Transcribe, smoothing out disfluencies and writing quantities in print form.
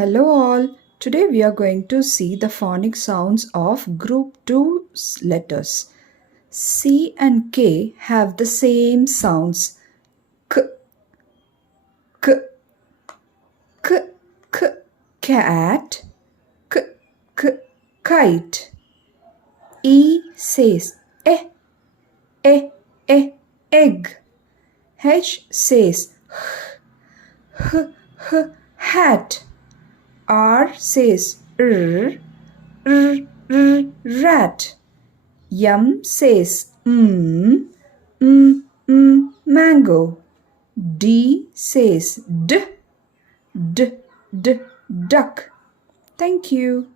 Hello all. Today we are going to see the phonic sounds of group 2 letters. C and K have the same sounds. K, k, k, k, cat, k, k, kite. E says egg. H says hat. R says rat. Yum says mango. D says duck. Thank you.